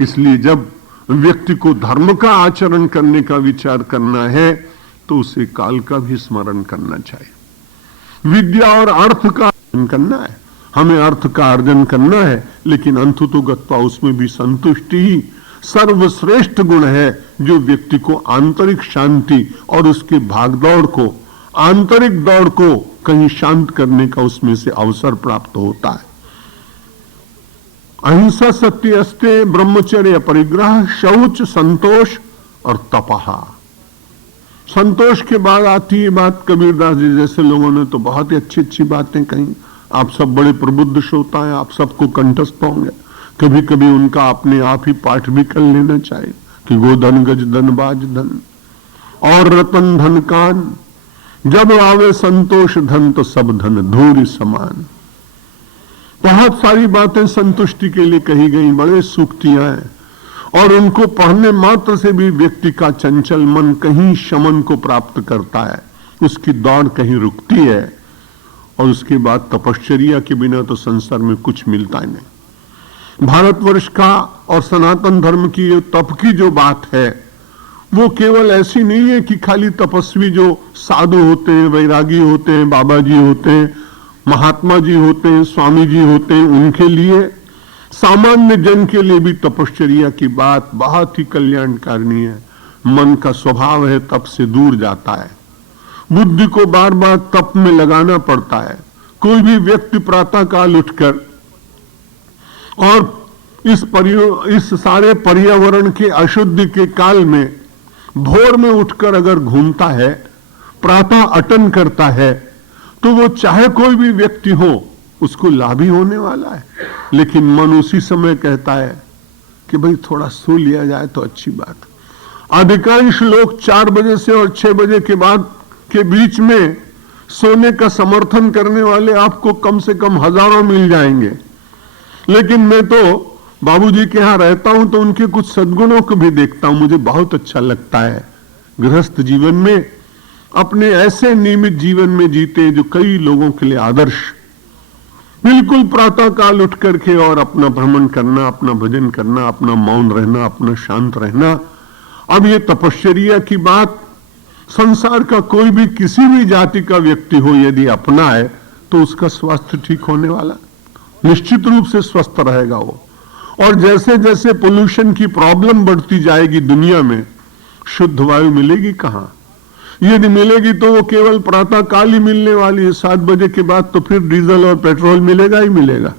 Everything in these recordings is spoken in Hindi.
इसलिए जब व्यक्ति को धर्म का आचरण करने का विचार करना है तो उसे काल का भी स्मरण करना चाहिए। विद्या और अर्थ का अर्जन करना है, हमें अर्थ का अर्जन करना है, लेकिन अंततोगत्वा उसमें भी संतुष्टि ही सर्वश्रेष्ठ गुण है जो व्यक्ति को आंतरिक शांति और उसके भागदौड़ को, आंतरिक दौड़ को कहीं शांत करने का उसमें से अवसर प्राप्त होता है। अहिंसा, सत्य, अस्तेय, ब्रह्मचर्य, परिग्रह, शौच, संतोष और तपहा। संतोष के बाद आती है बात, कबीरदास जी जैसे लोगों ने तो बहुत ही अच्छी अच्छी बातें कही। आप सब बड़े प्रबुद्ध श्रोता हैं, आप सबको कंठस्थ होंगे। कभी कभी उनका अपने आप ही पाठ भी कर लेना चाहिए कि गोधन गज धन बाज धन और रतन धन कान, जब आवे संतोष धन तो सब धन धूरी समान। बहुत सारी बातें संतुष्टि के लिए कही गई, बड़े सूक्तियां हैं, और उनको पढ़ने मात्र से भी व्यक्ति का चंचल मन कहीं शमन को प्राप्त करता है, उसकी दौड़ कहीं रुकती है। और उसके बाद तपश्चर्या के बिना तो संसार में कुछ मिलता ही नहीं। भारतवर्ष का और सनातन धर्म की तप की जो बात है वो केवल ऐसी नहीं है कि खाली तपस्वी जो साधु होते हैं, वैरागी होते हैं, बाबा जी होते हैं, महात्मा जी होते हैं, स्वामी जी होते हैं, उनके लिए, सामान्य जन के लिए भी तपश्चर्या की बात बहुत ही कल्याणकारिणी है। मन का स्वभाव है तप से दूर जाता है, बुद्धि को बार बार तप में लगाना पड़ता है। कोई भी व्यक्ति प्रातः काल उठकर और इस सारे पर्यावरण के अशुद्धि के काल में भोर में उठकर अगर घूमता है, प्रातः अटन करता है, तो वो चाहे कोई भी व्यक्ति हो उसको लाभ ही होने वाला है। लेकिन मन उसी समय कहता है कि भाई थोड़ा सो लिया जाए तो अच्छी बात। अधिकांश लोग 4 बजे से और 6 बजे के बाद के बीच में सोने का समर्थन करने वाले आपको कम से कम हजारों मिल जाएंगे। लेकिन मैं तो बाबूजी के यहां रहता हूं तो उनके कुछ सद्गुणों को भी देखता हूं, मुझे बहुत अच्छा लगता है। गृहस्थ जीवन में अपने ऐसे नियमित जीवन में जीते जो कई लोगों के लिए आदर्श, बिल्कुल प्रातः काल उठ करके और अपना भ्रमण करना, अपना भजन करना, अपना मौन रहना, अपना शांत रहना। अब ये तपश्चर्या की बात संसार का कोई भी किसी भी जाति का व्यक्ति हो यदि अपना है तो उसका स्वास्थ्य ठीक होने वाला, निश्चित रूप से स्वस्थ रहेगा वो। और जैसे जैसे पोल्यूशन की प्रॉब्लम बढ़ती जाएगी दुनिया में, शुद्ध वायु मिलेगी कहां? यदि मिलेगी तो वो केवल प्रातः काल ही मिलने वाली है। 7 बजे के बाद तो फिर डीजल और पेट्रोल मिलेगा ही मिलेगा।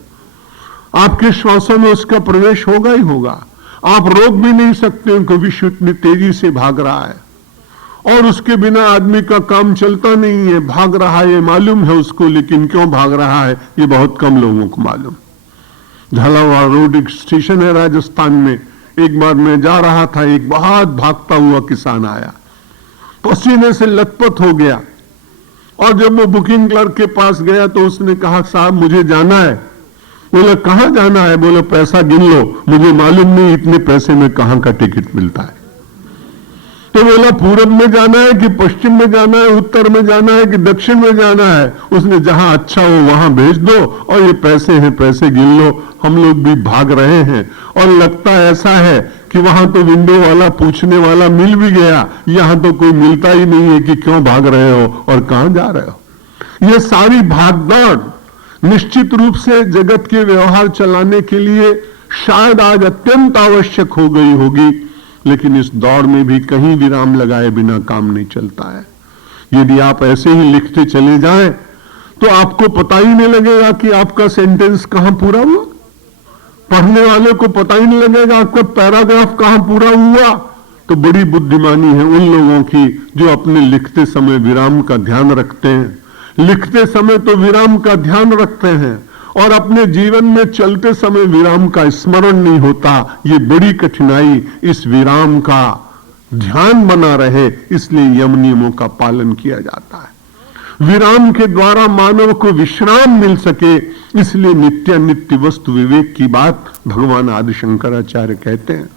आपके श्वासों में उसका प्रवेश होगा ही होगा। आप रोक भी नहीं सकते क्योंकि विश्व इतनी तेजी से भाग रहा है और उसके बिना आदमी का काम चलता नहीं है। भाग रहा है ये मालूम है उसको, लेकिन क्यों भाग रहा है ये बहुत कम लोगों को मालूम। झालावाड़ रोड एक स्टेशन है राजस्थान में। एक बार मैं जा रहा था, एक बहुत भागता हुआ किसान आया, पसीने से लथपथ हो गया, और जब वो बुकिंग क्लर्क के पास गया तो उसने कहा साहब मुझे जाना है। बोला कहां जाना है? बोला पैसा गिन लो, मुझे मालूम नहीं इतने पैसे में कहां का टिकट मिलता है। तो बोला पूरब में जाना है कि पश्चिम में जाना है, उत्तर में जाना है कि दक्षिण में जाना है? उसने जहां अच्छा हो वहां भेज दो और ये पैसे हैं, पैसे गिन लो। हम लोग भी भाग रहे हैं और लगता ऐसा है कि वहां तो विंडो वाला पूछने वाला मिल भी गया, यहां तो कोई मिलता ही नहीं है कि क्यों भाग रहे हो और कहां जा रहे हो। ये सारी भागदौड़ निश्चित रूप से जगत के व्यवहार चलाने के लिए शायद आज अत्यंत आवश्यक हो गई होगी, लेकिन इस दौड़ में भी कहीं विराम लगाए बिना काम नहीं चलता है। यदि आप ऐसे ही लिखते चले जाएं तो आपको पता ही नहीं लगेगा कि आपका सेंटेंस कहां पूरा हुआ। पढ़ने वाले को पता ही नहीं लगेगा आपका पैराग्राफ कहां पूरा हुआ। तो बड़ी बुद्धिमानी है उन लोगों की जो अपने लिखते समय विराम का ध्यान रखते हैं। लिखते समय तो विराम का ध्यान रखते हैं और अपने जीवन में चलते समय विराम का स्मरण नहीं होता। ये बड़ी कठिनाई, इस विराम का ध्यान बना रहे, इसलिए यम नियमों का पालन किया जाता है। विराम के द्वारा मानव को विश्राम मिल सके, इसलिए नित्यानित्य वस्तु विवेक की बात भगवान आदि शंकराचार्य कहते हैं।